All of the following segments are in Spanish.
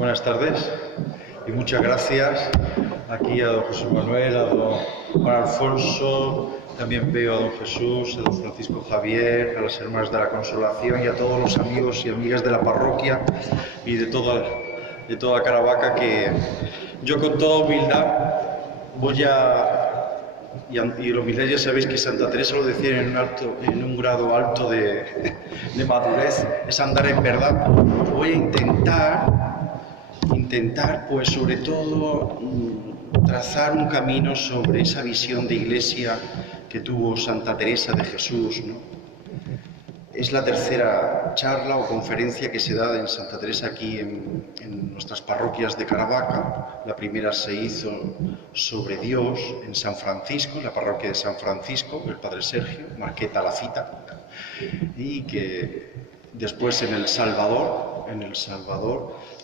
Buenas tardes y muchas gracias aquí a don José Manuel, a don Juan Alfonso, también veo a don Jesús, a don Francisco Javier, a las hermanas de la Consolación y a todos los amigos y amigas de la parroquia y de toda Caravaca, que yo con toda humildad voy a... Y la humildad, ya sabéis que Santa Teresa lo decía en un grado alto de madurez, es andar en verdad. Voy a intentar, pues sobre todo, trazar un camino sobre esa visión de iglesia que tuvo Santa Teresa de Jesús, ¿no? Es la tercera charla o conferencia que se da en Santa Teresa aquí en nuestras parroquias de Caravaca. La primera se hizo sobre Dios en San Francisco, en la parroquia de San Francisco, el Padre Sergio, Marqueta la cita, y que después en El Salvador,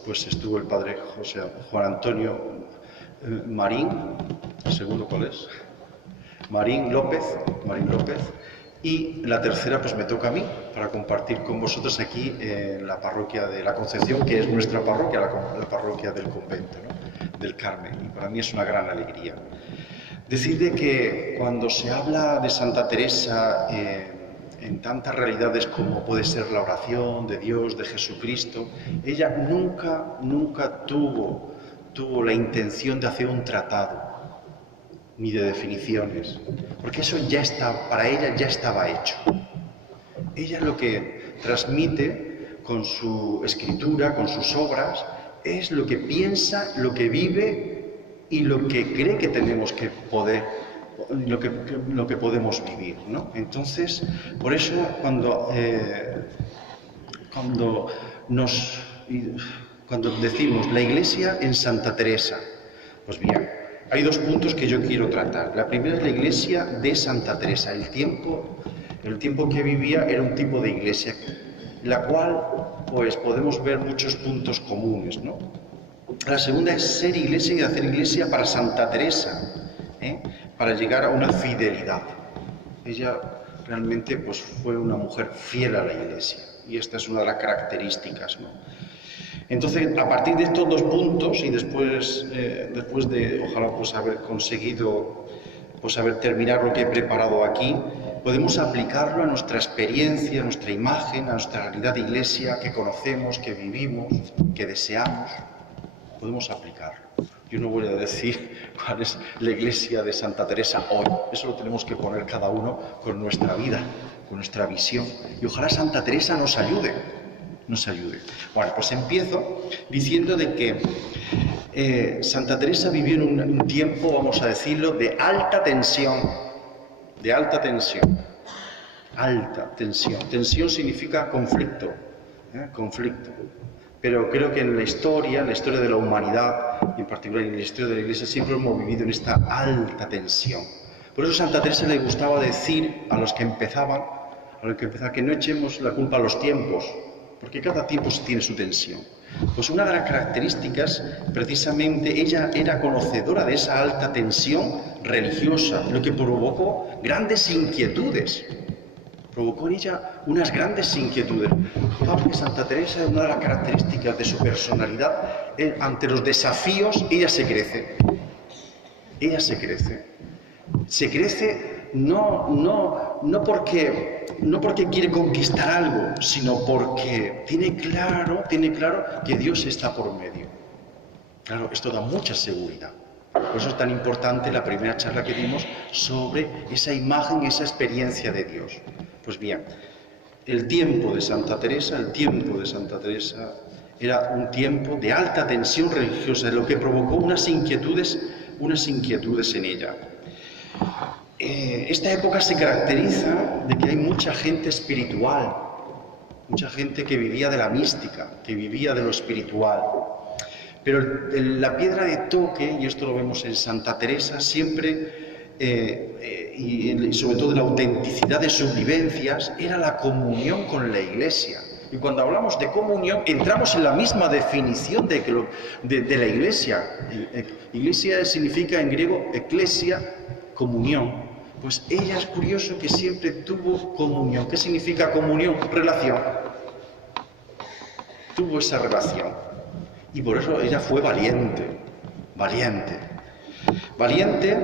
pues estuvo el Padre Juan Antonio Marín, ¿el segundo cuál es? Marín López, y la tercera pues me toca a mí para compartir con vosotros aquí en la parroquia de la Concepción, que es nuestra parroquia, la parroquia del convento, ¿no? Del Carmen, y para mí es una gran alegría. Decide que cuando se habla de Santa Teresa en tantas realidades como puede ser la oración de Dios, de Jesucristo, ella nunca tuvo la intención de hacer un tratado ni de definiciones, porque eso para ella ya estaba hecho. Ella lo que transmite con su escritura, con sus obras, es lo que piensa, lo que vive y lo que cree que tenemos que poder, lo que podemos vivir, ¿no? Entonces, por eso cuando decimos la Iglesia en Santa Teresa, pues bien, hay dos puntos que yo quiero tratar. La primera es la iglesia de Santa Teresa. El tiempo que vivía era un tipo de iglesia, la cual pues podemos ver muchos puntos comunes, ¿no? La segunda es ser iglesia y hacer iglesia para Santa Teresa, para llegar a una fidelidad. Ella realmente pues fue una mujer fiel a la iglesia, y esta es una de las características, ¿no? Entonces, a partir de estos dos puntos y después de, ojalá, pues haber conseguido, pues haber terminado lo que he preparado aquí, podemos aplicarlo a nuestra experiencia, a nuestra imagen, a nuestra realidad de iglesia que conocemos, que vivimos, que deseamos. Podemos aplicarlo. Yo no voy a decir cuál es la iglesia de Santa Teresa hoy. Eso lo tenemos que poner cada uno con nuestra vida, con nuestra visión. Y ojalá Santa Teresa nos ayude. Bueno, pues empiezo diciendo de que Santa Teresa vivió en un tiempo, vamos a decirlo, de alta tensión. Tensión significa conflicto, pero creo que en la historia de la humanidad, y en particular en la historia de la Iglesia, siempre hemos vivido en esta alta tensión. Por eso a Santa Teresa le gustaba decir a los que empezaban que no echemos la culpa a los tiempos, porque cada tiempo tiene su tensión. Pues una de las características, precisamente, ella era conocedora de esa alta tensión religiosa, lo que provocó grandes inquietudes. Provocó en ella unas grandes inquietudes. Porque Santa Teresa, una de las características de su personalidad, ante los desafíos, ella se crece. Se crece no porque quiere conquistar algo, sino porque tiene claro que Dios está por medio. Claro, esto da mucha seguridad. Por eso es tan importante la primera charla que dimos sobre esa imagen, esa experiencia de Dios. Pues bien, el tiempo de Santa Teresa era un tiempo de alta tensión religiosa, lo que provocó unas inquietudes en ella. Esta época se caracteriza de que hay mucha gente espiritual, mucha gente que vivía de la mística, que vivía de lo espiritual. Pero la piedra de toque, y esto lo vemos en Santa Teresa, siempre, y sobre todo la autenticidad de sus vivencias, era la comunión con la Iglesia. Y cuando hablamos de comunión, entramos en la misma definición de la Iglesia. Iglesia significa en griego eklesia, comunión. Pues ella es curioso que siempre tuvo comunión. ¿Qué significa comunión? Relación. Tuvo esa relación. Y por eso ella fue valiente, valiente. Valiente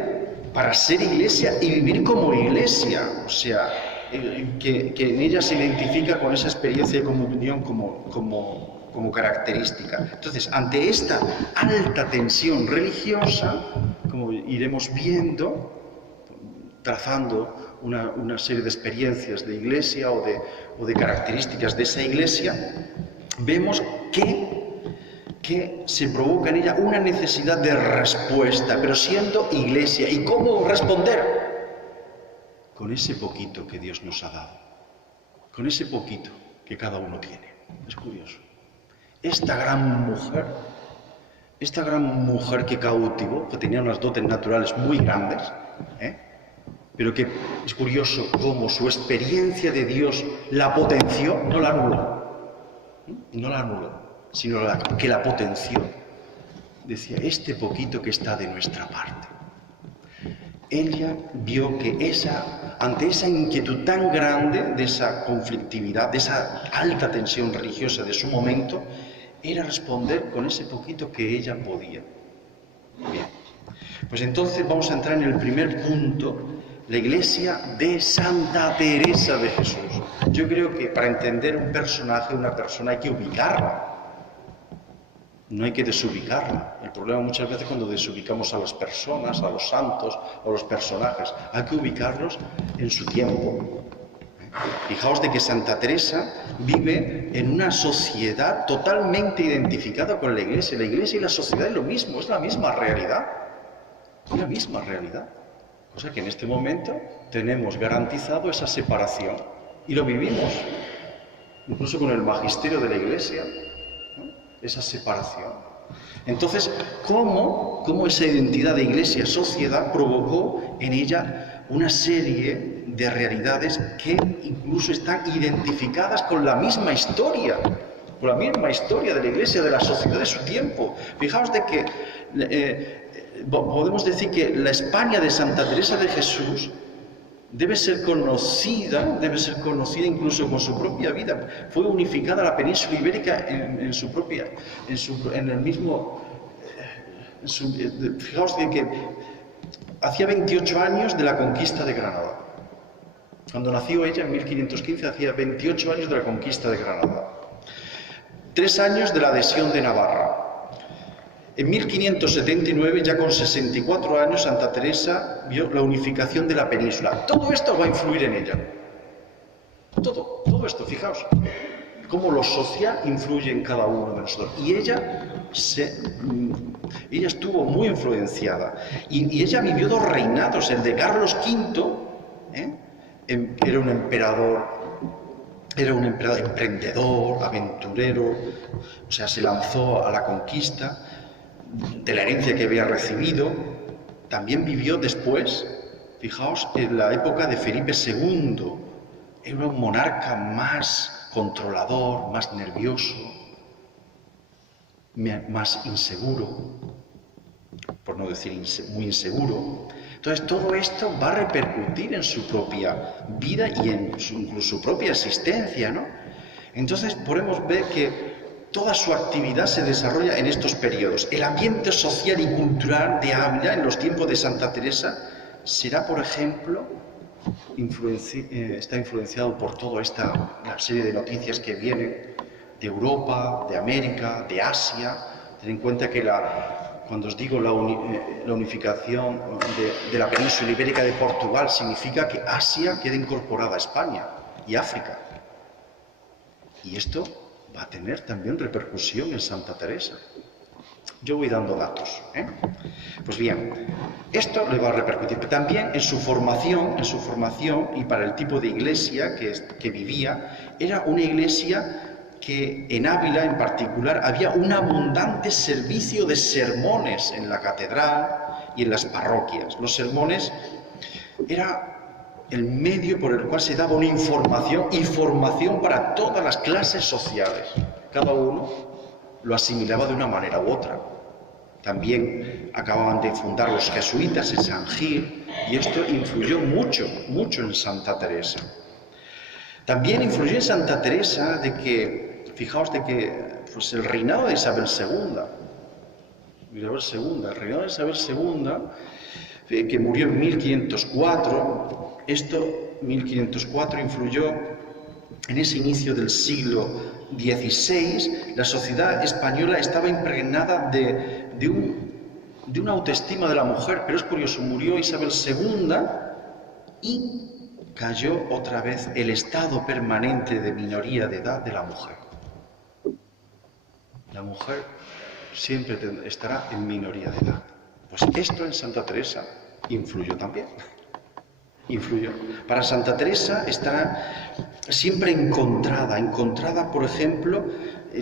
para ser iglesia y vivir como iglesia, o sea, que en ella se identifica con esa experiencia de comunión como característica. Entonces, ante esta alta tensión religiosa, como iremos viendo, trazando una serie de experiencias de iglesia o de características de esa iglesia, vemos que se provoca en ella una necesidad de respuesta, pero siendo iglesia. ¿Y cómo responder? Con ese poquito que Dios nos ha dado, con ese poquito que cada uno tiene. Es curioso. Esta gran mujer que cautivó, que tenía unas dotes naturales muy grandes, pero que es curioso cómo su experiencia de Dios la potenció, no la anuló, sino que la potenció. Decía, este poquito que está de nuestra parte. Ella vio que ante esa inquietud tan grande, de esa conflictividad, de esa alta tensión religiosa de su momento, era responder con ese poquito que ella podía. Bien, pues entonces vamos a entrar en el primer punto, la iglesia de Santa Teresa de Jesús. Yo creo que para entender un personaje, una persona, hay que ubicarla. No hay que desubicarla. El problema muchas veces cuando desubicamos a las personas, a los santos o los personajes, hay que ubicarlos en su tiempo. Fijaos de que Santa Teresa vive en una sociedad totalmente identificada con la iglesia. La iglesia y la sociedad es lo mismo, es la misma realidad. Es la misma realidad. O sea que en este momento tenemos garantizado esa separación y lo vivimos, incluso con el magisterio de la iglesia, ¿no? Esa separación. Entonces, ¿cómo esa identidad de iglesia-sociedad provocó en ella una serie de realidades que incluso están identificadas con la misma historia de la iglesia, de la sociedad de su tiempo? Fijaos de que podemos decir que la España de Santa Teresa de Jesús debe ser conocida incluso con su propia vida. Fue unificada la península ibérica fijaos que hacía 28 años de la conquista de Granada. Cuando nació ella en 1515, hacía 28 años de la conquista de Granada. 3 años de la adhesión de Navarra. En 1579, ya con 64 años, Santa Teresa vio la unificación de la península. Todo esto va a influir en ella. Todo esto, fijaos, cómo lo social influye en cada uno de nosotros. Y ella estuvo muy influenciada. Y ella vivió 2 reinados. El de Carlos V, era un emperador emprendedor, aventurero, o sea, se lanzó a la conquista de la herencia que había recibido. También vivió después, fijaos, en la época de Felipe II. Era un monarca más controlador, más nervioso, más inseguro, por no decir muy inseguro. Entonces todo esto va a repercutir en su propia vida y en incluso su propia existencia, ¿no? Entonces podemos ver que toda su actividad se desarrolla en estos periodos. El ambiente social y cultural de Ávila en los tiempos de Santa Teresa será, por ejemplo, está influenciado por toda la serie de noticias que vienen de Europa, de América, de Asia. Ten en cuenta que cuando os digo la unificación de la península ibérica de Portugal, significa que Asia queda incorporada a España y África. Y esto va a tener también repercusión en Santa Teresa. Yo voy dando datos. Pues bien, esto le va a repercutir. Pero también en su formación y para el tipo de iglesia que vivía, era una iglesia que en Ávila en particular había un abundante servicio de sermones en la catedral y en las parroquias. Los sermones era el medio por el cual se daba una información y formación para todas las clases sociales. Cada uno lo asimilaba de una manera u otra. También acababan de fundar los jesuitas en San Gil, y esto influyó mucho en Santa Teresa. También influyó en Santa Teresa fijaos de que pues el reinado de Isabel II. El reinado de Isabel II, que murió en 1504, 1504 influyó en ese inicio del siglo XVI. La sociedad española estaba impregnada de una autoestima de la mujer, pero es curioso, murió Isabel II y cayó otra vez el estado permanente de minoría de edad de la mujer. La mujer siempre estará en minoría de edad. Pues esto en Santa Teresa influyó también. Influyó. Para Santa Teresa estará siempre encontrada, por ejemplo,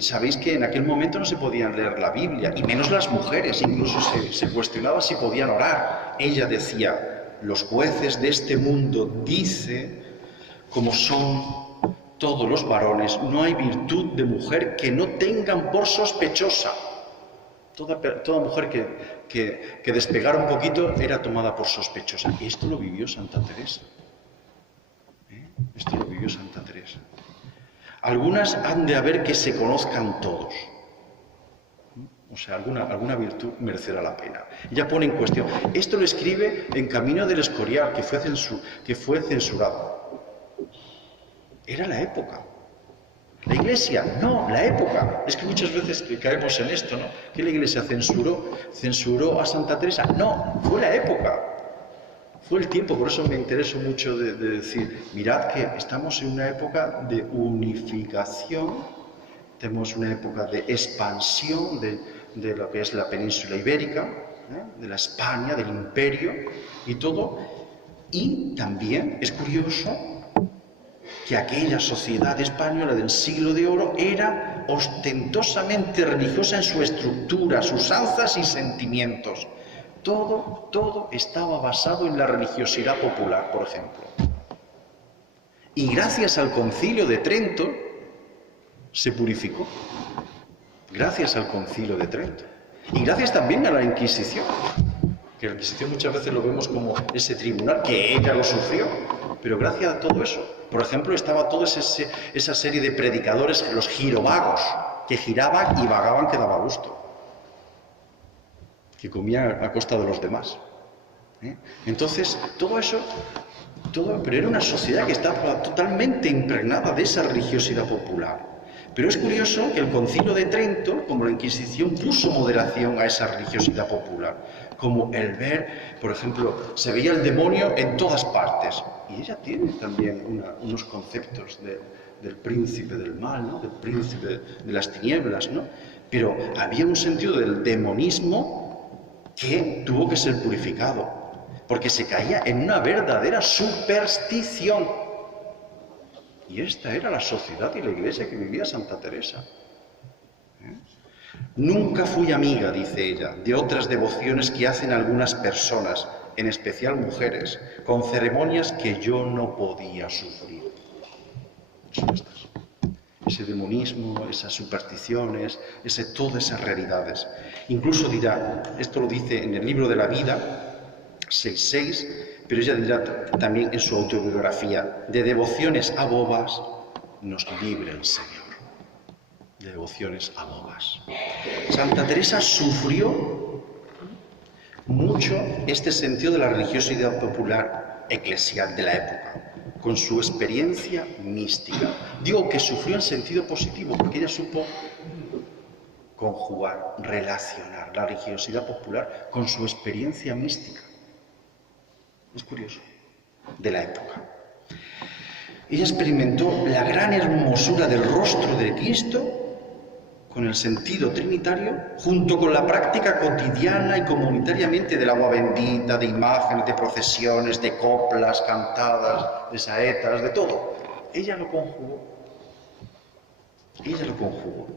sabéis que en aquel momento no se podían leer la Biblia, y menos las mujeres, incluso se cuestionaba si podían orar. Ella decía: los jueces de este mundo dicen, como son todos los varones, no hay virtud de mujer que no tengan por sospechosa. Toda mujer que despegara un poquito era tomada por sospechosa. Y esto lo vivió Santa Teresa. Esto lo vivió Santa Teresa. Algunas han de haber que se conozcan todos. O sea, alguna virtud merecerá la pena. Ya pone en cuestión. Esto lo escribe en Camino del Escorial, que fue censurado. Era la época. La Iglesia, no, la época. Es que muchas veces caemos en esto, ¿no? Que la Iglesia censuró a Santa Teresa. No, fue la época. Fue el tiempo, por eso me intereso mucho de decir, mirad que estamos en una época de unificación, tenemos una época de expansión de lo que es la península ibérica, de la España, del imperio y todo. Y también es curioso que aquella sociedad española del siglo de oro era ostentosamente religiosa en su estructura, sus usanzas y sentimientos. Todo estaba basado en la religiosidad popular, por ejemplo. Y gracias al Concilio de Trento se purificó. Gracias al Concilio de Trento. Y gracias también a la Inquisición. Que la Inquisición muchas veces lo vemos como ese tribunal, que ella lo sufrió. Pero gracias a todo eso, por ejemplo, estaba toda esa serie de predicadores, los girovagos, que giraban y vagaban que daba gusto, que comían a costa de los demás. Entonces, todo eso, pero era una sociedad que estaba totalmente impregnada de esa religiosidad popular. Pero es curioso que el Concilio de Trento, como la Inquisición, puso moderación a esa religiosidad popular. Como el ver, por ejemplo, se veía el demonio en todas partes. Y ella tiene también unos conceptos del príncipe del mal, ¿no? Del príncipe de las tinieblas, ¿no? Pero había un sentido del demonismo que tuvo que ser purificado, porque se caía en una verdadera superstición. Y esta era la sociedad y la iglesia que vivía Santa Teresa. Nunca fui amiga, dice ella, de otras devociones que hacen algunas personas, en especial mujeres, con ceremonias que yo no podía sufrir. Son estas. Ese demonismo, esas supersticiones, todas esas realidades. Incluso dirá, esto lo dice en el libro de la vida, 6.6, pero ella dirá también en su autobiografía, de devociones a bobas nos libre el Señor. De devociones a bobas. Santa Teresa sufrió mucho este sentido de la religiosidad popular eclesial de la época, con su experiencia mística. Digo que sufrió en sentido positivo, porque ella supo conjugar, relacionar la religiosidad popular con su experiencia mística. Es curioso, de la época. Ella experimentó la gran hermosura del rostro de Cristo con el sentido trinitario, junto con la práctica cotidiana y comunitariamente del agua bendita, de imágenes, de procesiones, de coplas cantadas, de saetas, de todo. Ella lo conjugó. Ella lo conjugó.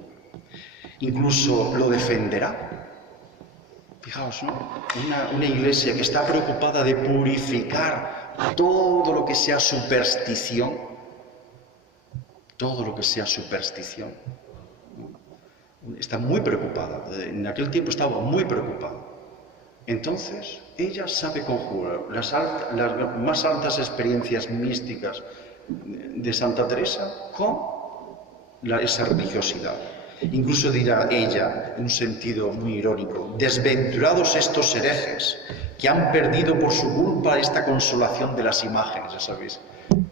Incluso lo defenderá. Fijaos, ¿no? Una iglesia que está preocupada de purificar todo lo que sea superstición. Todo lo que sea superstición. Está muy preocupada. En aquel tiempo estaba muy preocupada. Entonces, ella sabe conjugar las más altas experiencias místicas de Santa Teresa con esa religiosidad. Incluso dirá ella, en un sentido muy irónico, desventurados estos herejes que han perdido por su culpa esta consolación de las imágenes. Ya sabéis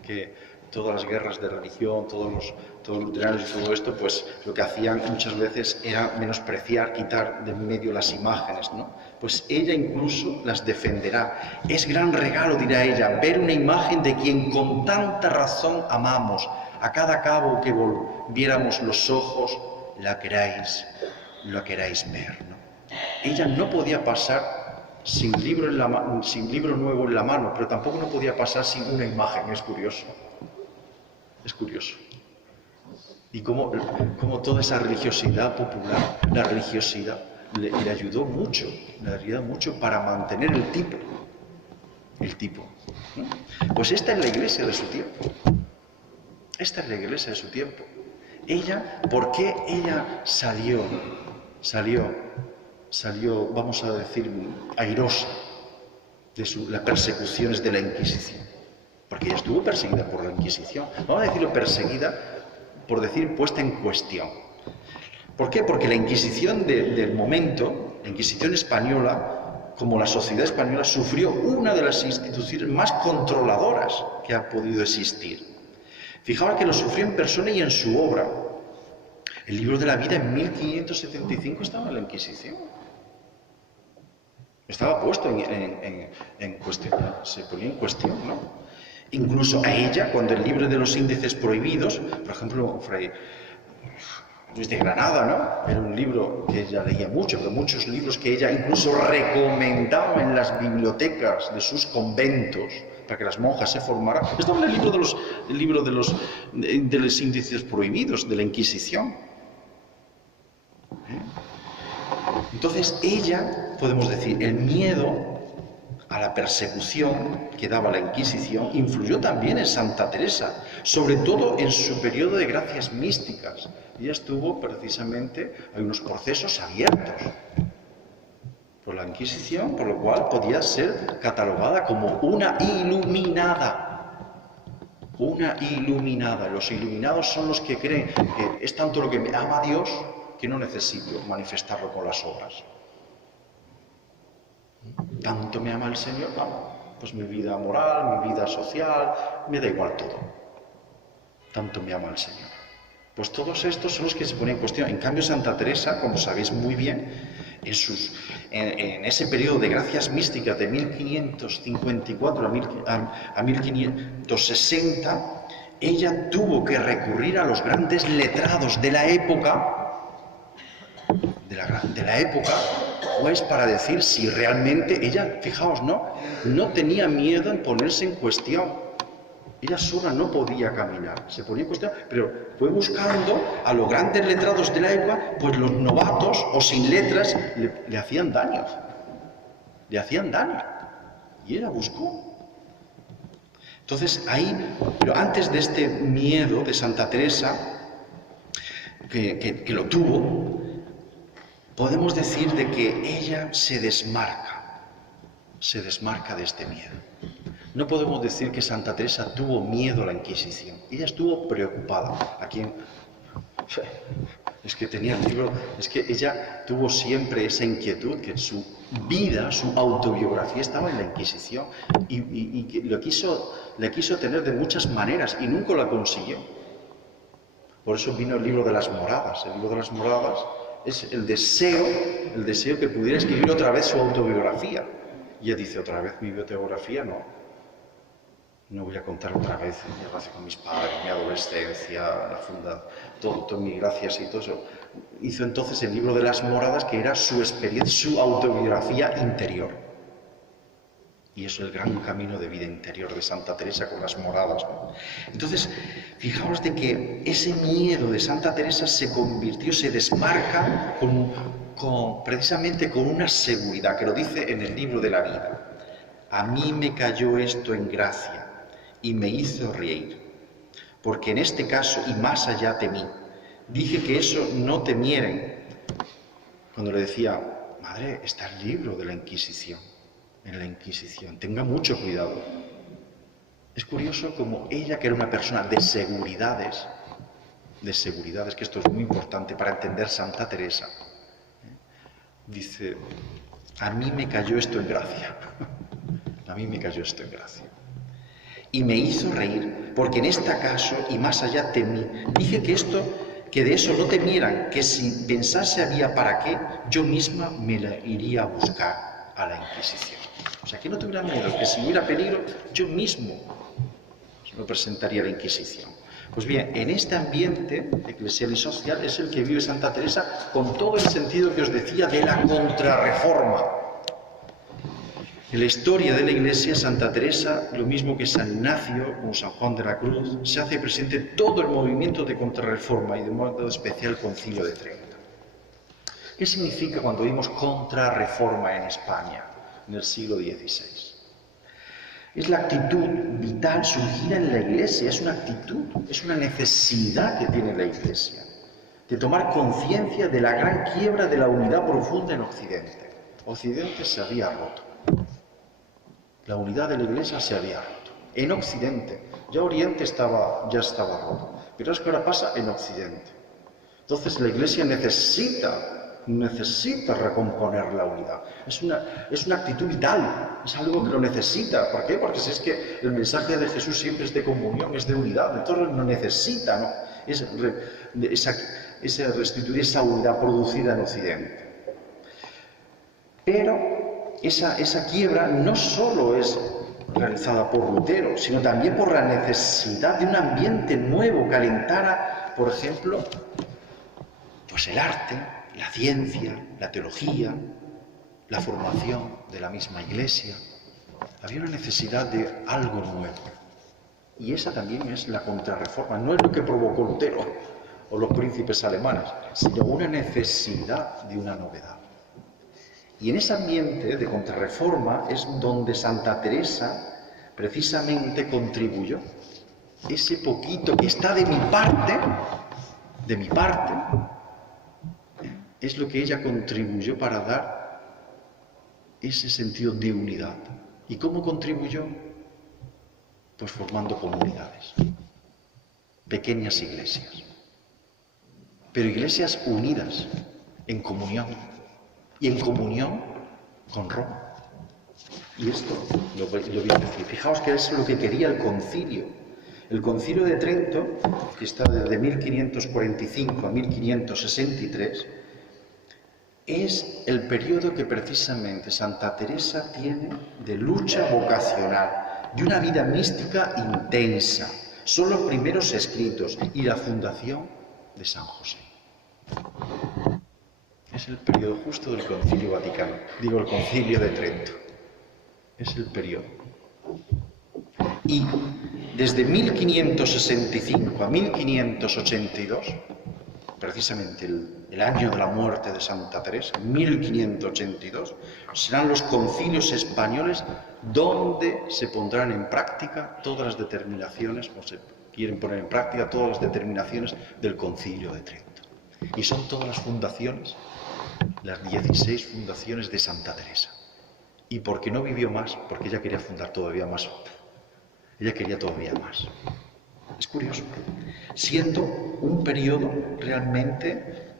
que todas las guerras de religión, todos los luteranos y todo esto, pues lo que hacían muchas veces era menospreciar, quitar de en medio las imágenes, ¿no? Pues ella incluso las defenderá. Es gran regalo, dirá ella, ver una imagen de quien con tanta razón amamos. A cada cabo que volviéramos los ojos, la queráis ver, ¿no? Ella no podía pasar sin libro nuevo en la mano, pero tampoco no podía pasar sin una imagen. Es curioso. Es curioso. Y cómo toda esa religiosidad popular, la religiosidad, le ayudó mucho para mantener el tipo. ¿No? Pues esta es la iglesia de su tiempo. Esta es la iglesia de su tiempo. Ella, ¿por qué ella salió, vamos a decir, airosa de las persecuciones de la Inquisición? Porque ella estuvo perseguida por la Inquisición. Vamos a decirlo perseguida, por decir puesta en cuestión. ¿Por qué? Porque la Inquisición del momento, la Inquisición española, como la sociedad española, sufrió una de las instituciones más controladoras que ha podido existir. Fijaos que lo sufrió en persona y en su obra. El libro de la vida en 1575 estaba en la Inquisición. Estaba puesto en cuestión, se ponía en cuestión, ¿no? Incluso a ella, cuando el libro de los índices prohibidos, por ejemplo, Fray Luis de Granada, ¿no? Era un libro que ella leía mucho, pero muchos libros que ella incluso recomendaba en las bibliotecas de sus conventos para que las monjas se formaran. Estaba en el libro de los índices prohibidos de la Inquisición. Entonces ella, podemos decir, el miedo a la persecución que daba la Inquisición influyó también en Santa Teresa, sobre todo en su periodo de gracias místicas. Ella estuvo precisamente, hay unos procesos abiertos por la Inquisición, por lo cual podía ser catalogada como una iluminada. Una iluminada. Los iluminados son los que creen que es tanto lo que me ama Dios que no necesito manifestarlo con las obras. Tanto me ama el Señor, vamos, pues mi vida moral, mi vida social, me da igual todo. Tanto me ama el Señor. Pues todos estos son los que se ponen en cuestión. En cambio, Santa Teresa, como sabéis muy bien, en ese periodo de gracias místicas de 1554 a 1560, ella tuvo que recurrir a los grandes letrados de la época, pues para decir si realmente ella, fijaos, no tenía miedo en ponerse en cuestión. Ella sola no podía caminar, se ponía en cuestión, pero fue buscando a los grandes letrados de la época, pues los novatos o sin letras le hacían daño. Le hacían daño. Y ella buscó. Entonces ahí, pero antes de este miedo de Santa Teresa, que lo tuvo, podemos decir de que ella se desmarca de este miedo. No podemos decir que Santa Teresa tuvo miedo a la Inquisición. Ella estuvo preocupada. Es que tenía el libro, es que ella tuvo siempre esa inquietud, que su vida, su autobiografía estaba en la Inquisición y que la quiso tener de muchas maneras y nunca la consiguió. Por eso vino el libro de las moradas. El libro de las moradas es el deseo que pudiera escribir otra vez su autobiografía. Y ella dice, otra vez mi autobiografía, no voy a contar otra vez mi relación con mis padres, mi adolescencia, la fundación, todo mi gracias y todo eso. Hizo entonces el libro de las moradas, que era su experiencia, su autobiografía interior. Y eso es el gran camino de vida interior de Santa Teresa con las moradas, ¿no? Entonces, fijaos de que ese miedo de Santa Teresa se desmarca precisamente con una seguridad, que lo dice en el libro de la vida. A mí me cayó esto en gracia y me hizo reír, porque en este caso, y más allá de mí, dije que eso no temieren. Cuando le decía, madre, está el libro de la Inquisición, en la Inquisición, tenga mucho cuidado. Es curioso como ella, que era una persona de seguridades, de seguridad, es que esto es muy importante para entender Santa Teresa. Dice, a mí me cayó esto en gracia, a mí me cayó esto en gracia. Y me hizo reír, porque en este caso, y más allá temí, dije que de eso no temieran, que si pensase había para qué, yo misma me la iría a buscar a la Inquisición. O sea, que no tuviera miedo, que si hubiera peligro, yo mismo lo presentaría a la Inquisición. Pues bien, en este ambiente eclesial y social es el que vive Santa Teresa con todo el sentido que os decía de la contrarreforma. En la historia de la Iglesia, Santa Teresa, lo mismo que San Ignacio o San Juan de la Cruz, se hace presente todo el movimiento de contrarreforma y de modo especial el Concilio de Trento. ¿Qué significa cuando oímos contrarreforma en España en el siglo XVI? Es la actitud vital surgida en la Iglesia, es una actitud, es una necesidad que tiene la Iglesia, de tomar conciencia de la gran quiebra de la unidad profunda en Occidente. Occidente se había roto. La unidad de la Iglesia se había roto. En Occidente, ya Oriente ya estaba roto, pero es que ahora pasa en Occidente. Entonces la Iglesia necesita recomponer la unidad. Es una actitud vital, es algo que lo necesita. ¿Por qué? Porque si es que el mensaje de Jesús siempre es de comunión, es de unidad, entonces lo necesita, ¿no? Es restituir esa unidad producida en Occidente. Pero esa quiebra no solo es realizada por Lutero, sino también por la necesidad de un ambiente nuevo que alentara, por ejemplo, pues el arte, la ciencia, la teología, la formación de la misma Iglesia. Había una necesidad de algo nuevo. Y esa también es la contrarreforma. No es lo que provocó Lutero o los príncipes alemanes, sino una necesidad de una novedad. Y en ese ambiente de contrarreforma es donde Santa Teresa precisamente contribuyó. Ese poquito que está de mi parte, es lo que ella contribuyó para dar ese sentido de unidad. ¿Y cómo contribuyó? Pues formando comunidades, pequeñas iglesias, pero iglesias unidas, en comunión, y en comunión con Roma. Y esto lo voy a decir. Fijaos que eso es lo que quería el concilio. El Concilio de Trento, que está desde 1545 a 1563, es el periodo que precisamente Santa Teresa tiene de lucha vocacional, de una vida mística intensa. Son los primeros escritos y la fundación de San José. Es el periodo justo del Concilio Vaticano, el Concilio de Trento. Es el periodo. Y desde 1565 a 1582, precisamente el año de la muerte de Santa Teresa, 1582, serán los concilios españoles donde se pondrán en práctica todas las determinaciones, o se quieren poner en práctica todas las determinaciones del Concilio de Trento. Y son todas las fundaciones, las 16 fundaciones de Santa Teresa. ¿Y por qué no vivió más? Porque ella quería fundar todavía más. Ella quería todavía más. Es curioso. Siendo un periodo realmente,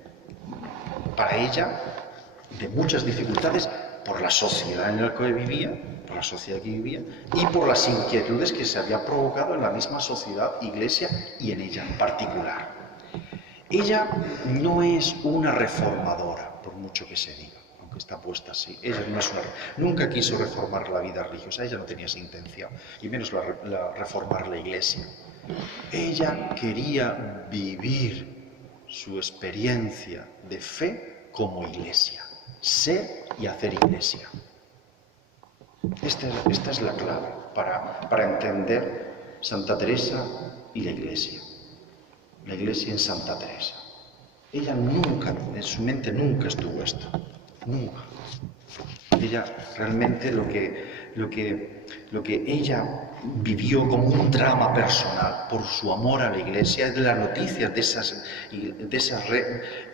para ella, de muchas dificultades por la sociedad en la que vivía, y por las inquietudes que se había provocado en la misma sociedad, iglesia, y en ella en particular. Ella no es una reformadora, por mucho que se diga, aunque está puesta así. Ella no es nunca quiso reformar la vida religiosa, ella no tenía esa intención, y menos reformar la iglesia. Ella quería vivir su experiencia de fe como iglesia, ser y hacer iglesia. Esta es la clave para entender Santa Teresa y la iglesia. La iglesia en Santa Teresa. Ella nunca, en su mente nunca estuvo esto. Nunca. Ella realmente lo que ella vivió como un drama personal por su amor a la iglesia es de las noticias de esas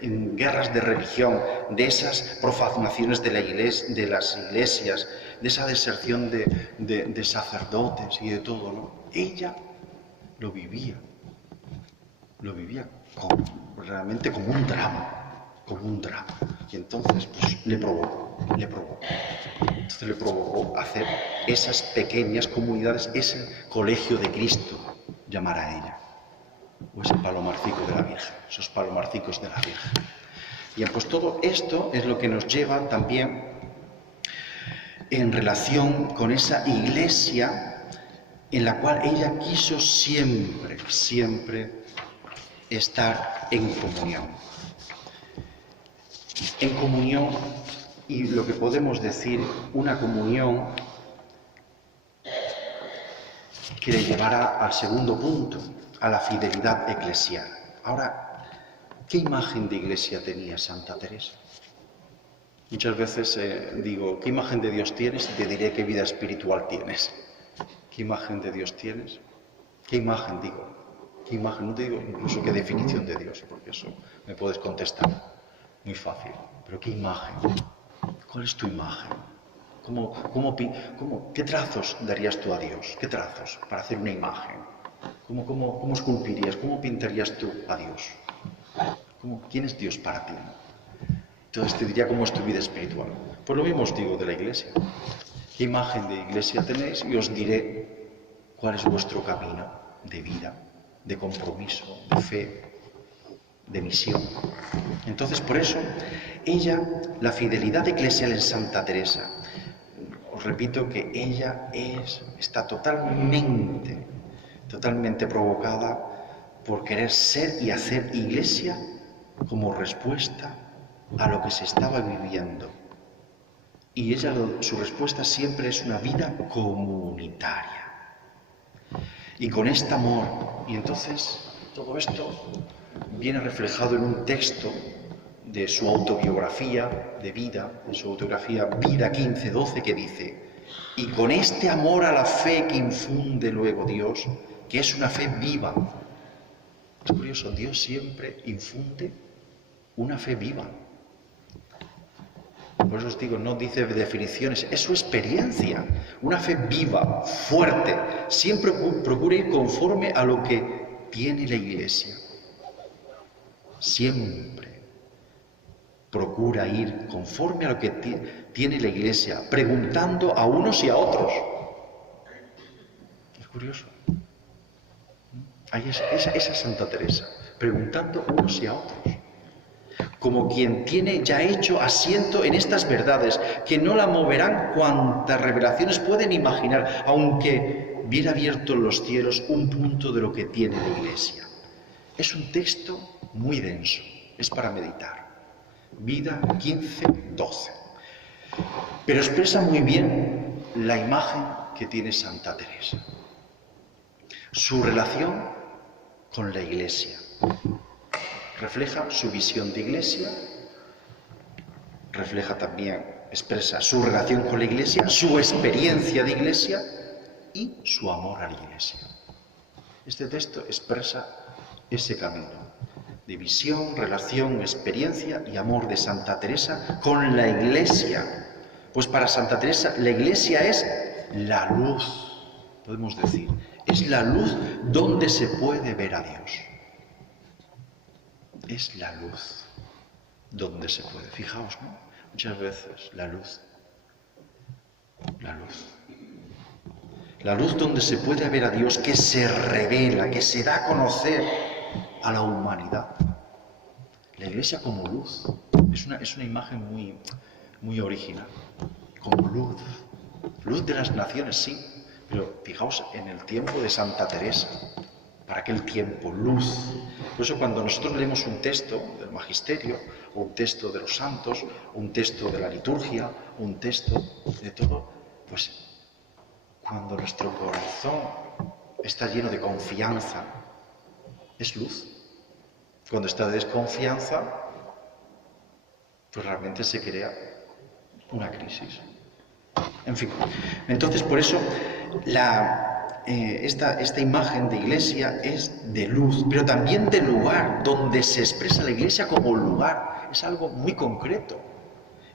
guerras de religión, de esas profanaciones de las iglesias, de esa deserción de sacerdotes y de todo, ¿no? Ella lo vivía realmente como un drama. Y entonces, pues, le provocó. Entonces le provocó hacer esas pequeñas comunidades, ese colegio de Cristo, llamar a ella. O ese palomarcico de la Virgen, esos palomarcicos de la Virgen. Bien, pues todo esto es lo que nos lleva también en relación con esa iglesia en la cual ella quiso siempre estar en comunión. En comunión, y lo que podemos decir, una comunión que le llevará al segundo punto, a la fidelidad eclesial. Ahora, ¿qué imagen de iglesia tenía Santa Teresa? Muchas veces digo, ¿qué imagen de Dios tienes? Y te diré qué vida espiritual tienes. ¿Qué imagen de Dios tienes? ¿Qué imagen digo? ¿Qué imagen? No te digo incluso qué definición de Dios, porque eso me puedes contestar. Muy fácil. Pero ¿qué imagen? ¿Cuál es tu imagen? ¿Qué trazos darías tú a Dios? ¿Qué trazos para hacer una imagen? ¿Cómo esculpirías? ¿Cómo pintarías tú a Dios? ¿Quién es Dios para ti? Entonces te diría cómo es tu vida espiritual. Pues lo mismo os digo de la iglesia. ¿Qué imagen de iglesia tenéis? Y os diré cuál es vuestro camino de vida, de compromiso, de fe, de misión. Entonces, por eso, ella, la fidelidad eclesial en Santa Teresa, os repito que ella está totalmente provocada por querer ser y hacer iglesia como respuesta a lo que se estaba viviendo. Y ella, su respuesta siempre es una vida comunitaria. Y con este amor, y entonces todo esto viene reflejado en un texto de su autobiografía de vida, de su autobiografía Vida 15-12, que dice: y con este amor a la fe que infunde luego Dios, que es una fe viva. Es curioso, Dios siempre infunde una fe viva. Por eso os digo, no dice definiciones, es su experiencia. Una fe viva, fuerte, siempre procura ir conforme a lo que tiene la Iglesia. Siempre procura ir conforme a lo que tiene la Iglesia, preguntando a unos y a otros. Es curioso. Ahí esa Santa Teresa, preguntando a unos y a otros. Como quien tiene ya hecho asiento en estas verdades, que no la moverán cuantas revelaciones pueden imaginar, aunque bien abierto en los cielos un punto de lo que tiene la Iglesia. Es un texto muy denso, es para meditar. Vida 15-12. Pero expresa muy bien la imagen que tiene Santa Teresa. Su relación con la Iglesia. Refleja su visión de Iglesia, refleja también, expresa su relación con la Iglesia, su experiencia de Iglesia y su amor a la Iglesia. Este texto expresa ese camino de visión, relación, experiencia y amor de Santa Teresa con la Iglesia. Pues para Santa Teresa la Iglesia es la luz, podemos decir, es la luz donde se puede ver a Dios. Es la luz donde se puede. Fijaos, ¿no? Muchas veces la luz. La luz donde se puede ver a Dios, que se revela, que se da a conocer a la humanidad. La Iglesia como luz. Es una imagen muy original. Como luz. Luz de las naciones, sí. Pero fijaos en el tiempo de Santa Teresa. Para aquel tiempo, luz. Por eso cuando nosotros leemos un texto del Magisterio, o un texto de los santos, o un texto de la liturgia, o un texto de todo, pues cuando nuestro corazón está lleno de confianza, es luz. Cuando está de desconfianza, pues realmente se crea una crisis. En fin, entonces por eso esta imagen de iglesia es de luz, pero también de lugar, donde se expresa la iglesia como lugar. Es algo muy concreto,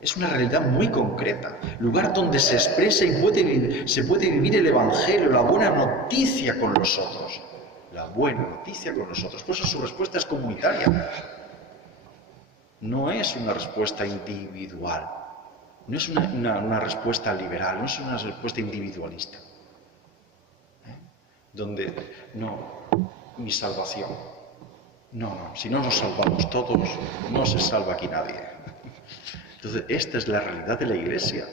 es una realidad muy concreta. Lugar donde se expresa y se puede vivir el Evangelio, la buena noticia con los otros. la buena noticia con nosotros. Por eso su respuesta es comunitaria. No es una respuesta individual. No es una respuesta liberal, no es una respuesta individualista. Donde, no, mi salvación. No, si no nos salvamos todos, no se salva aquí nadie. Entonces, esta es la realidad de la Iglesia.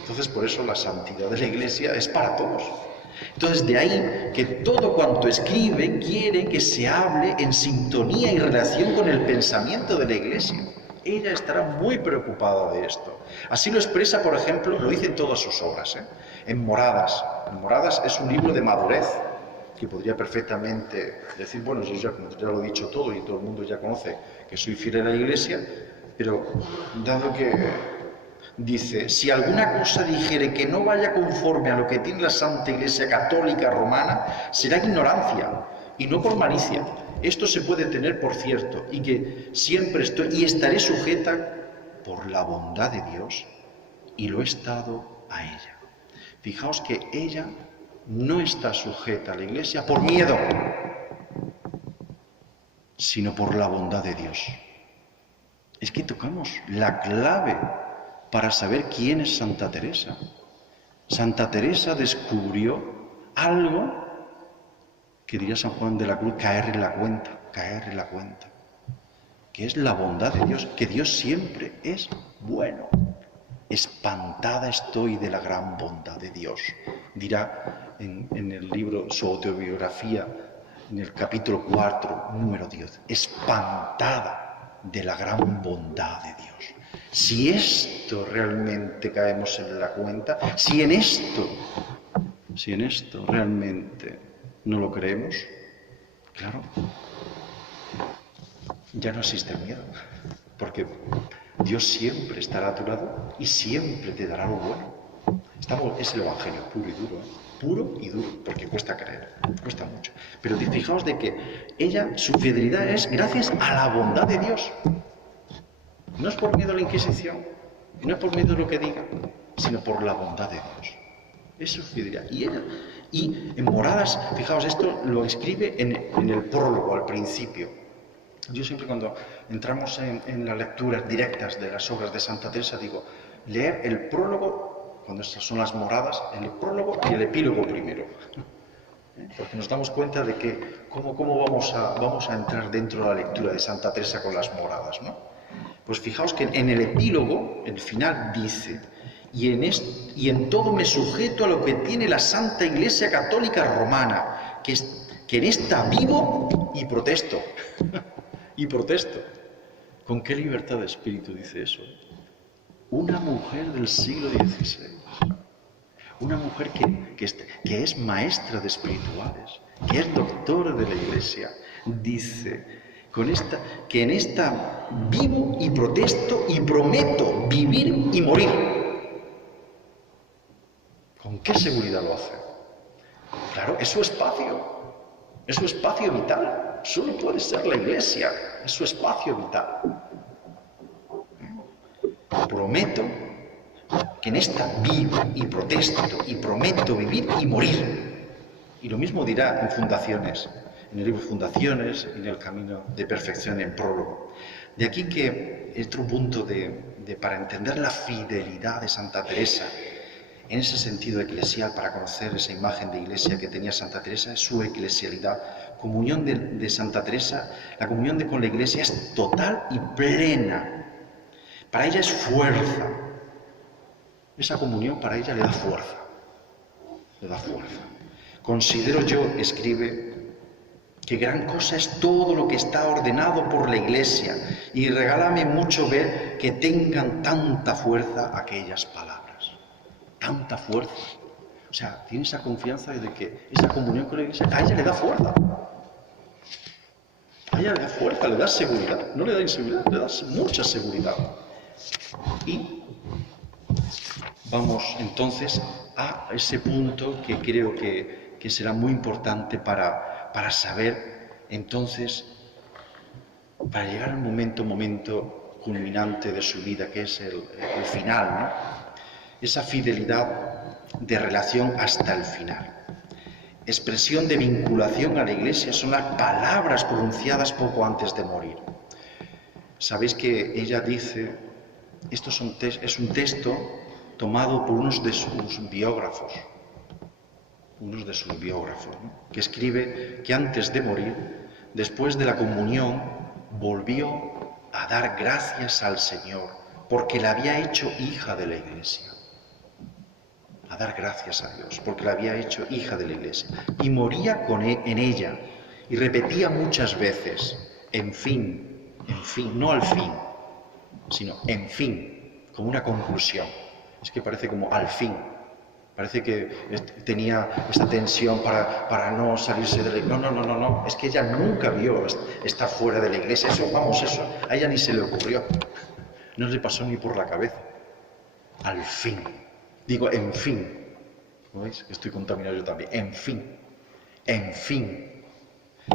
Entonces, por eso la santidad de la Iglesia es para todos. Entonces, de ahí que todo cuanto escribe quiere que se hable en sintonía y relación con el pensamiento de la Iglesia. Ella estará muy preocupada de esto. Así lo expresa, por ejemplo, lo dice en todas sus obras, en Moradas. En Moradas es un libro de madurez, que podría perfectamente decir, bueno, yo ya lo he dicho todo y todo el mundo ya conoce que soy fiel a la Iglesia, pero dado que dice, si alguna cosa dijere que no vaya conforme a lo que tiene la Santa Iglesia Católica Romana, será ignorancia y no por malicia. Esto se puede tener por cierto, y que siempre estoy y estaré sujeta por la bondad de Dios, y lo he estado a ella. Fijaos que ella no está sujeta a la Iglesia por miedo, sino por la bondad de Dios. Es que tocamos la clave para saber quién es Santa Teresa. Santa Teresa descubrió algo que diría San Juan de la Cruz, caer en la cuenta, que es la bondad de Dios, que Dios siempre es bueno. Espantada estoy de la gran bondad de Dios, dirá en el libro, su autobiografía, en el capítulo 4, número 10, espantada de la gran bondad de Dios. Si esto realmente caemos en la cuenta, si en esto realmente no lo creemos, claro, ya no existe el miedo, porque Dios siempre estará a tu lado y siempre te dará lo bueno. Es el Evangelio puro y duro, porque cuesta creer, cuesta mucho. Pero fijaos de que ella, su fidelidad es gracias a la bondad de Dios. No es por miedo a la Inquisición, no es por miedo a lo que diga, sino por la bondad de Dios. Eso es fidelidad. Y en Moradas, fijaos, esto lo escribe en el prólogo, al principio. Yo siempre cuando entramos en las lecturas directas de las obras de Santa Teresa digo, leer el prólogo, cuando estas son las Moradas, el prólogo y el epílogo primero. Porque nos damos cuenta de que cómo vamos a entrar dentro de la lectura de Santa Teresa con las Moradas, ¿no? Pues fijaos que en el epílogo, el final dice, y en todo me sujeto a lo que tiene la Santa Iglesia Católica Romana, que en esta vivo y protesto. Y protesto. ¿Con qué libertad de espíritu dice eso? Una mujer del siglo XVI. Una mujer que es maestra de espirituales, que es doctora de la Iglesia, dice que en esta vivo y protesto y prometo vivir y morir. ¿Con qué seguridad lo hace? Claro, es su espacio vital. Solo puede ser la Iglesia, es su espacio vital. Prometo que en esta vivo y protesto y prometo vivir y morir. Y lo mismo dirá en Fundaciones, en el libro Fundaciones y en el Camino de Perfección en prólogo. De aquí que otro punto para entender la fidelidad de Santa Teresa, en ese sentido eclesial, para conocer esa imagen de iglesia que tenía Santa Teresa, es su eclesialidad. Comunión de Santa Teresa, la comunión con la Iglesia es total y plena. Para ella es fuerza. Esa comunión para ella le da fuerza. Le da fuerza. Considero yo, escribe, que gran cosa es todo lo que está ordenado por la Iglesia, y regálame mucho ver que tengan tanta fuerza aquellas palabras. Tanta fuerza. O sea, tiene esa confianza de que esa comunión con la Iglesia a ella le da fuerza. A ella le da fuerza, le da seguridad. No le da inseguridad, le da mucha seguridad. Y vamos entonces a ese punto que creo que será muy importante para saber, entonces, para llegar al momento culminante de su vida, que es el final, ¿no? Esa fidelidad de relación hasta el final. expresión de vinculación a la Iglesia son las palabras pronunciadas poco antes de morir. Sabéis que ella dice, esto es un texto tomado por unos de sus biógrafos, ¿no? Que escribe que antes de morir, después de la comunión, volvió a dar gracias al Señor porque la había hecho hija de la Iglesia. A dar gracias a Dios porque la había hecho hija de la Iglesia. Y moría en ella y repetía muchas veces, en fin, no al fin, sino en fin, como una conclusión. Es que parece como al fin. Parece que tenía esta tensión para no salirse de la iglesia. No. Es que ella nunca vio estar fuera de la iglesia. Eso, a ella ni se le ocurrió. No le pasó ni por la cabeza. Al fin. Digo, en fin. ¿No veis? Estoy contaminado yo también. En fin.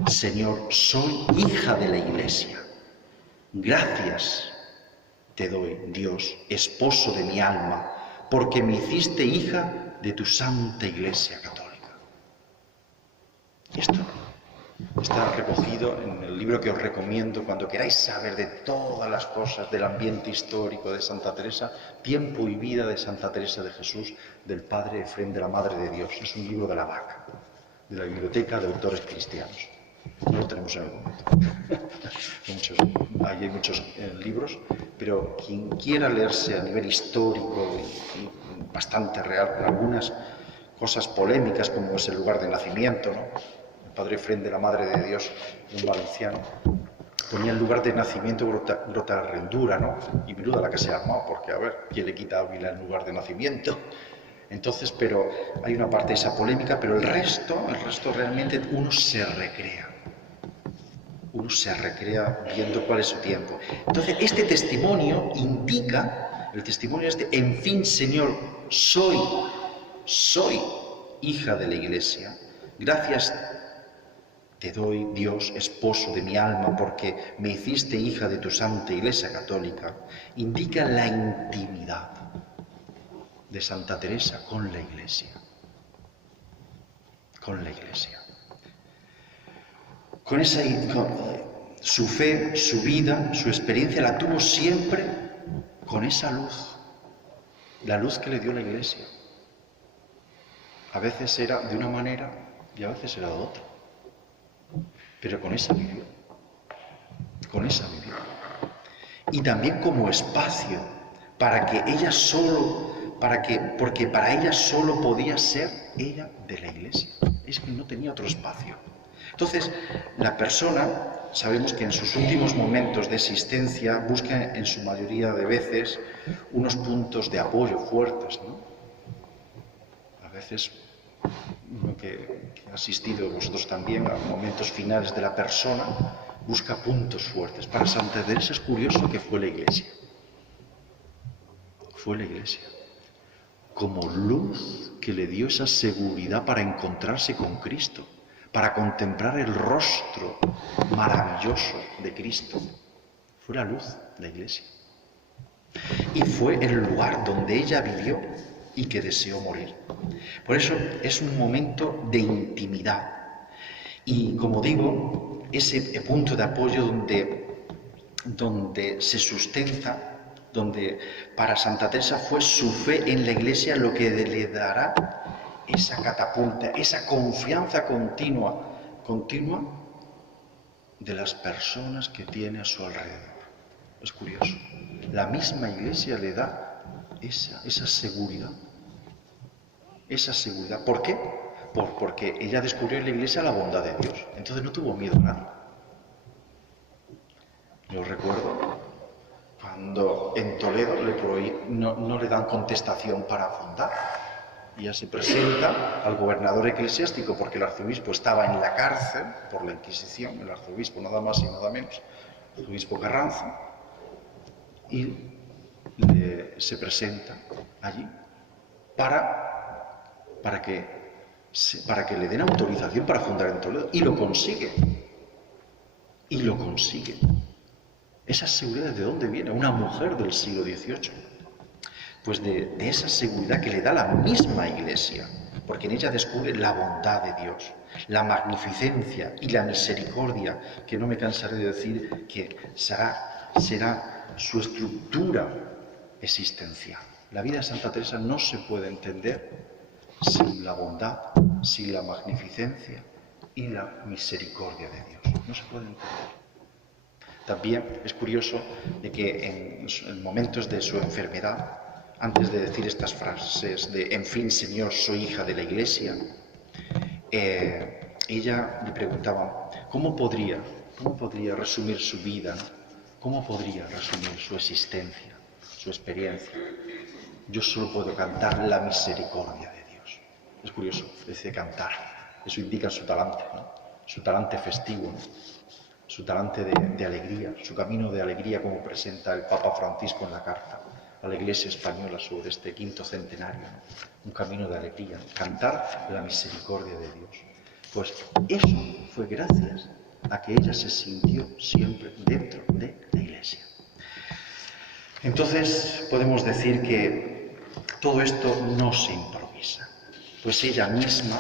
Señor, soy hija de la iglesia. Gracias te doy, Dios, esposo de mi alma, porque me hiciste hija de tu santa Iglesia Católica. Esto está recogido en el libro que os recomiendo cuando queráis saber de todas las cosas del ambiente histórico de Santa Teresa, Tiempo y vida de Santa Teresa de Jesús, del Padre Efrén de la Madre de Dios. Es un libro de la Vaca, de la Biblioteca de Autores Cristianos. No lo tenemos en el momento. Hay muchos libros, pero quien quiera leerse a nivel histórico y bastante real, con algunas cosas polémicas, como es el lugar de nacimiento, ¿no? El Padre Efrén de la Madre de Dios, un valenciano, ponía el lugar de nacimiento Grotarrendura, ¿no? Y menuda la que se ha armado, porque a ver, ¿quién le quita a Ávila el lugar de nacimiento? Entonces, pero hay una parte de esa polémica, pero el resto realmente uno se recrea. Uno se recrea viendo cuál es su tiempo. Entonces, este testimonio indica, el testimonio en fin, Señor, soy hija de la Iglesia. Gracias te doy, Dios, esposo de mi alma, porque me hiciste hija de tu santa Iglesia Católica. Indica la intimidad de Santa Teresa con la Iglesia. Con la Iglesia. Con su fe, su vida, su experiencia la tuvo siempre con esa luz, la luz que le dio la Iglesia. A veces era de una manera y a veces era de otra, pero con esa vivió, Y también como espacio para que ella porque para ella solo podía ser ella de la Iglesia, es que no tenía otro espacio. Entonces, la persona, sabemos que en sus últimos momentos de existencia busca en su mayoría de veces unos puntos de apoyo fuertes, ¿no? A veces, uno que ha asistido vosotros también a momentos finales de la persona, busca puntos fuertes. Para Santa Teresa es curioso que fue la Iglesia. Fue la Iglesia. Como luz que le dio esa seguridad para encontrarse con Cristo, para contemplar el rostro maravilloso de Cristo. Fue la luz de la Iglesia. Y fue el lugar donde ella vivió y que deseó morir. Por eso es un momento de intimidad. Y como digo, ese punto de apoyo donde se sustenta, donde para Santa Teresa fue su fe en la Iglesia lo que le dará esa catapulta, esa confianza continua de las personas que tiene a su alrededor. Es curioso. La misma Iglesia le da esa seguridad. Esa seguridad. ¿Por qué? Porque ella descubrió en la Iglesia la bondad de Dios. Entonces no tuvo miedo a nadie. Yo recuerdo cuando en Toledo no le dan contestación para fundar. Ella se presenta al gobernador eclesiástico porque el arzobispo estaba en la cárcel por la Inquisición, el arzobispo nada más y nada menos, el arzobispo Carranza, y se presenta allí para que le den autorización para fundar en Toledo, y lo consigue. ¿Esa seguridad de dónde viene? Una mujer del siglo XVIII. Pues de esa seguridad que le da la misma Iglesia. porque en ella descubre la bondad de Dios, la magnificencia y la misericordia, que no me cansaré de decir que será su estructura existencial. La vida de Santa Teresa no se puede entender sin la bondad, sin la magnificencia y la misericordia de Dios. No se puede entender. También es curioso de que en momentos de su enfermedad, antes de decir estas frases de «En fin, Señor, soy hija de la Iglesia», ella le preguntaba ¿cómo podría resumir su vida, ¿no? ¿Cómo podría resumir su existencia, su experiencia? Yo solo puedo cantar la misericordia de Dios. Es curioso, dice cantar. Eso indica su talante, ¿no? Su talante festivo, ¿no? Su talante de alegría, su camino de alegría, como presenta el Papa Francisco en la carta a la Iglesia española sobre este 5º centenario, ¿no? Un camino de alegría, cantar la misericordia de Dios. Pues eso fue gracias a que ella se sintió siempre dentro de la Iglesia. Entonces podemos decir que todo esto no se improvisa, pues ella misma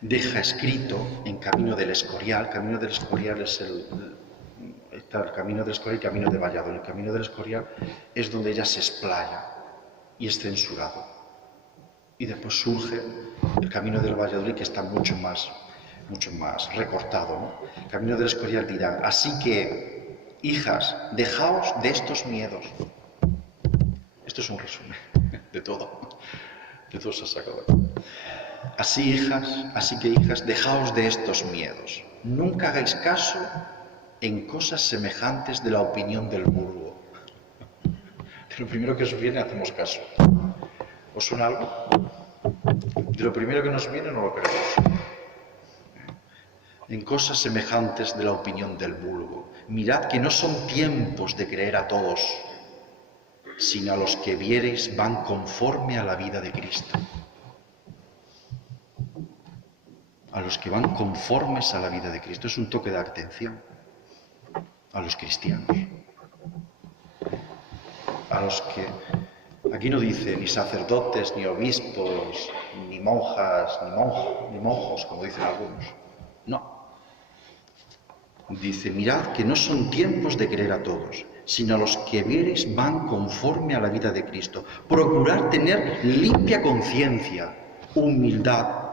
deja escrito en Camino del Escorial. Camino del Escorial es el Camino del Escorial y Camino de Valladolid. El Camino del Escorial es donde ella se explaya y es censurado. Y después surge el Camino del Valladolid, que está mucho más recortado, ¿no? El Camino del Escorial dirá: así que, hijas, dejaos de estos miedos. Esto es un resumen de todo. De todo se ha sacado. Así que hijas, dejaos de estos miedos. Nunca hagáis caso en cosas semejantes de la opinión del vulgo. De lo primero que os viene hacemos caso. ¿Os suena algo? De lo primero que nos viene no lo creemos. En cosas semejantes de la opinión del vulgo. Mirad que no son tiempos de creer a todos, sino a los que viereis van conforme a la vida de Cristo. A los que van conformes a la vida de Cristo. Es un toque de atención a los cristianos. A los que, aquí no dice ni sacerdotes, ni obispos, ni monjas, ni monjos, como dicen algunos. No. Dice, mirad que no son tiempos de creer a todos, sino a los que viereis van conforme a la vida de Cristo. Procurad tener limpia conciencia, humildad,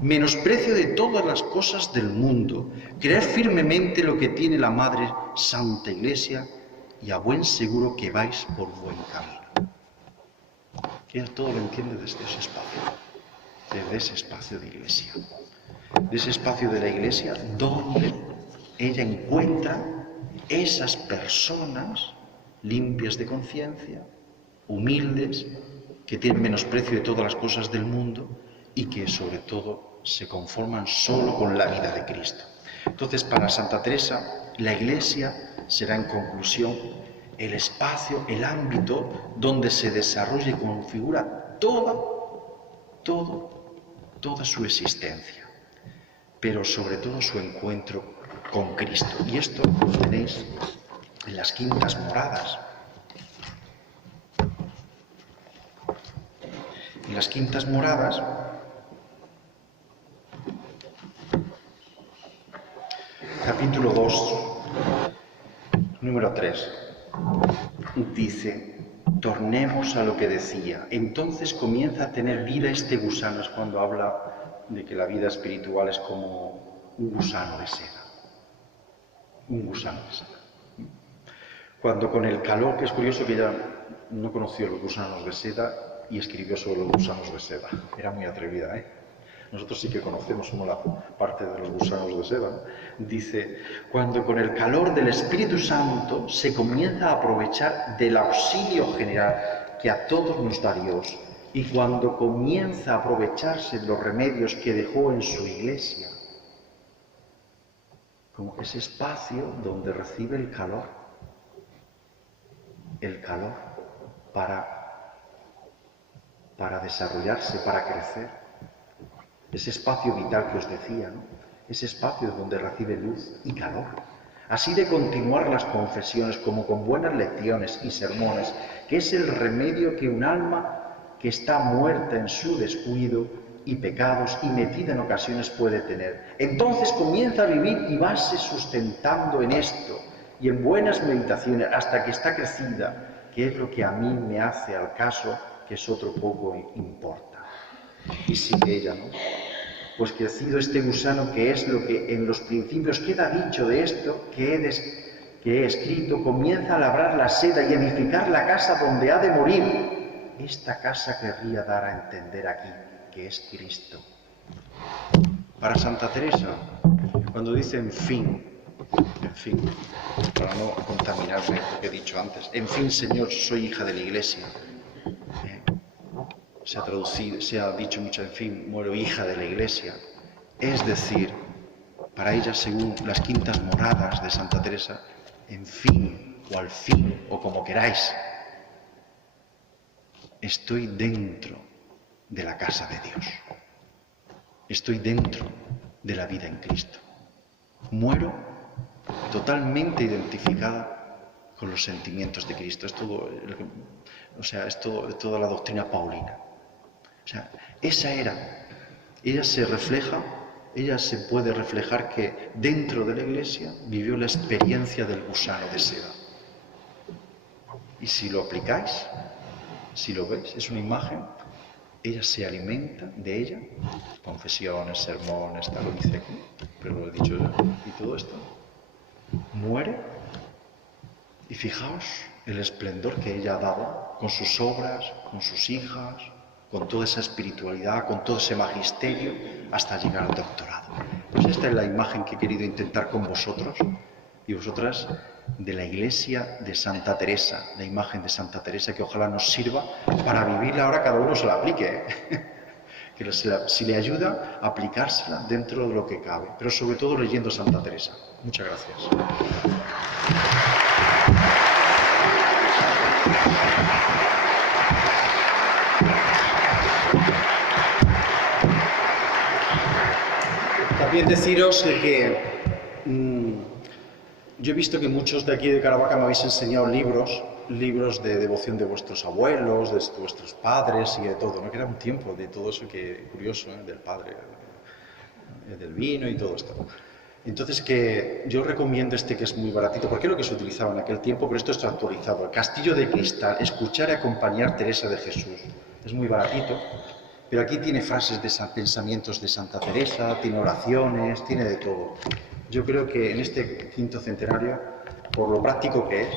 menosprecio de todas las cosas del mundo, creer firmemente lo que tiene la Madre Santa Iglesia y a buen seguro que vais por buen camino. Ella todo lo entiende desde ese espacio de Iglesia, de ese espacio de la Iglesia donde ella encuentra esas personas limpias de conciencia, humildes, que tienen menosprecio de todas las cosas del mundo y que sobre todo se conforman solo con la vida de Cristo. Entonces, para Santa Teresa, la Iglesia será en conclusión el espacio, el ámbito donde se desarrolla y configura toda su existencia, pero sobre todo su encuentro con Cristo. Y esto lo tenéis en las quintas moradas. En las quintas moradas capítulo 2, número 3, dice, tornemos a lo que decía. Entonces comienza a tener vida este gusano. Es cuando habla de que la vida espiritual es como un gusano de seda. Un gusano de seda. Cuando con el calor, que es curioso que ella no conoció los gusanos de seda y escribió sobre los gusanos de seda. Era muy atrevida, ¿eh? Nosotros sí que conocemos, somos la parte de los gusanos de seda, ¿no? Dice, cuando con el calor del Espíritu Santo se comienza a aprovechar del auxilio general que a todos nos da Dios, y cuando comienza a aprovecharse de los remedios que dejó en su Iglesia, como ese espacio donde recibe el calor para desarrollarse, para crecer. Ese espacio vital que os decía, ¿no? Ese espacio donde recibe luz y calor. Así de continuar las confesiones como con buenas lecciones y sermones, que es el remedio que un alma que está muerta en su descuido y pecados y metida en ocasiones puede tener. Entonces comienza a vivir y vas sustentando en esto y en buenas meditaciones hasta que está crecida, que es lo que a mí me hace al caso, que es otro poco importa. Y sigue ella, ¿no? Pues crecido este gusano, que es lo que en los principios queda dicho de esto que he escrito, comienza a labrar la seda y edificar la casa donde ha de morir. Esta casa querría dar a entender aquí que es Cristo. Para Santa Teresa, cuando dice en fin, para no contaminarme lo que he dicho antes, en fin, Señor, soy hija de la Iglesia. Se ha dicho mucho, en fin, muero hija de la Iglesia. Es decir, para ella, según las quintas moradas de Santa Teresa, en fin, o al fin, o como queráis, estoy dentro de la casa de Dios. Estoy dentro de la vida en Cristo. Muero totalmente identificada con los sentimientos de Cristo. Es todo, es toda la doctrina paulina. O sea, esa era. Ella se puede reflejar que dentro de la Iglesia vivió la experiencia del gusano de seda. Y si lo aplicáis, si lo veis, es una imagen, ella se alimenta de ella, confesiones, sermones, tal, lo dice aquí, pero lo he dicho yo, y todo esto, muere, y fijaos el esplendor que ella ha dado con sus obras, con sus hijas, con toda esa espiritualidad, con todo ese magisterio, hasta llegar al doctorado. Pues esta es la imagen que he querido intentar con vosotros y vosotras de la Iglesia de Santa Teresa, la imagen de Santa Teresa, que ojalá nos sirva para vivirla ahora, cada uno se la aplique, que si le ayuda a aplicársela dentro de lo que cabe, pero sobre todo leyendo Santa Teresa. Muchas gracias. También deciros que yo he visto que muchos de aquí de Caravaca me habéis enseñado libros de devoción de vuestros abuelos, de vuestros padres y de todo, ¿no? Que era un tiempo de todo eso que curioso, del padre, del vino y todo esto. Entonces que yo recomiendo que es muy baratito, porque es lo que se utilizaba en aquel tiempo, pero esto está actualizado. El Castillo de Cristal, escuchar y acompañar Teresa de Jesús. Es muy baratito, pero aquí tiene frases de pensamientos de Santa Teresa, tiene oraciones, tiene de todo. Yo creo que en este quinto centenario, por lo práctico que es,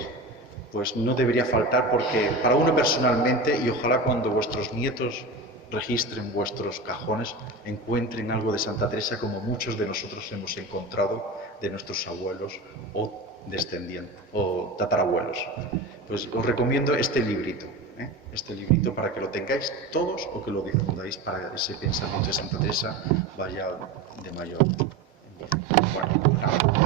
pues no debería faltar, porque para uno personalmente, y ojalá cuando vuestros nietos registren vuestros cajones, encuentren algo de Santa Teresa como muchos de nosotros hemos encontrado de nuestros abuelos o descendientes o tatarabuelos. Pues os recomiendo este librito para que lo tengáis todos o que lo difundáis para que ese pensamiento de Santa Teresa vaya de mayor. Bueno, nada.